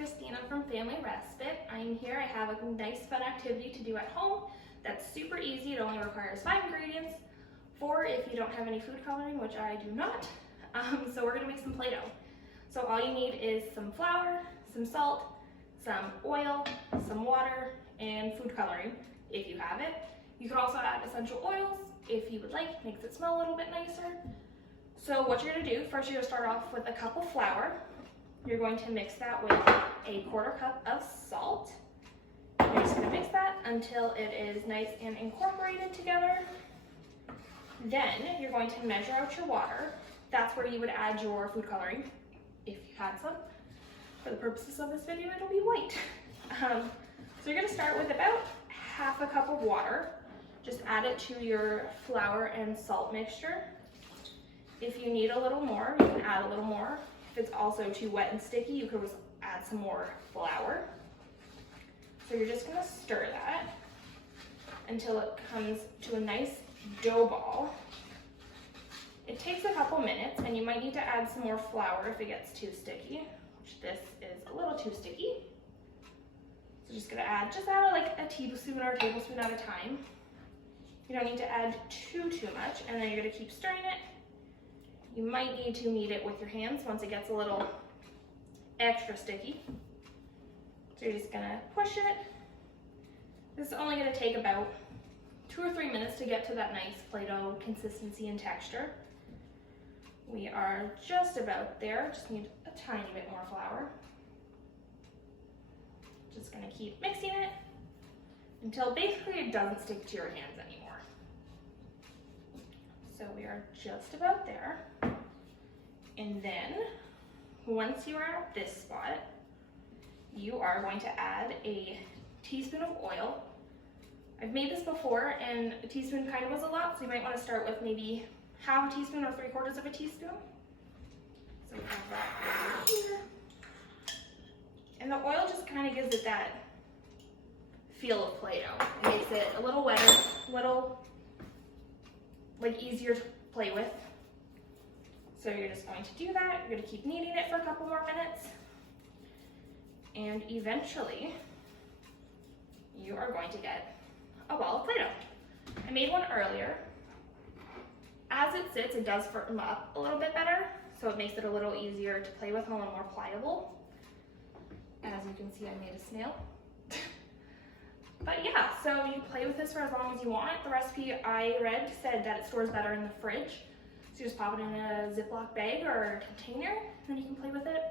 Christina from Family Respite. I'm here. I have a nice fun activity to do at home that's super easy. It only requires 5 ingredients, 4 if you don't have any food coloring, which I do not. So we're going to make some Play-Doh. So all you need is some flour, some salt, some oil, some water, and food coloring if you have it. You can also add essential oils if you would like, makes it smell a little bit nicer. So what you're going to do, first you're going to start off with a cup of flour. You're going to mix that with a 1/4 cup of salt. You're just going to mix that until it is nice and incorporated together. Then you're going to measure out your water. That's where you would add your food coloring, if you had some. For the purposes of this video, it'll be white. So you're going to start with about 1/2 cup of water. Just add it to your flour and salt mixture. If you need a little more, you can add a little more. If it's also too wet and sticky, you could add some more flour. So you're just going to stir that until it comes to a nice dough ball. It takes a couple minutes, and you might need to add some more flour if it gets too sticky, which this is a little too sticky. So just going to add like a teaspoon or a tablespoon at a time. You don't need to add too much, and then you're going to keep stirring it. You might need to knead it with your hands once it gets a little extra sticky. So you're just gonna push it. This is only gonna take about 2 or 3 minutes to get to that nice Play-Doh consistency and texture. We are just about there, just need a tiny bit more flour. Just gonna keep mixing it until basically it doesn't stick to your hands anymore. So we are just about there. And then, once you are at this spot, you are going to add a teaspoon of oil. I've made this before, and a teaspoon kind of was a lot, so you might want to start with maybe 1/2 teaspoon or 3/4 of a teaspoon. So we have that over here. And the oil just kind of gives it that feel of Play-Doh. It makes it a little wetter, a little easier to play with. So you're just going to do that. You're going to keep kneading it for a couple more minutes. And eventually, you are going to get a ball of Play-Doh. I made one earlier. As it sits, it does firm up a little bit better, so it makes it a little easier to play with and a little more pliable. As you can see, I made a snail. But yeah, so you play with this for as long as you want. The recipe I read said that it stores better in the fridge. So you just pop it in a Ziploc bag or a container, and then you can play with it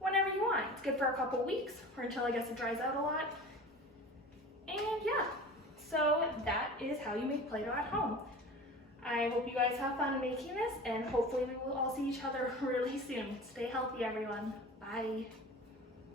whenever you want. It's good for a couple weeks, or until I guess it dries out a lot. And yeah, so that is how you make Play-Doh at home. I hope you guys have fun making this, and hopefully we will all see each other really soon. Stay healthy, everyone. Bye.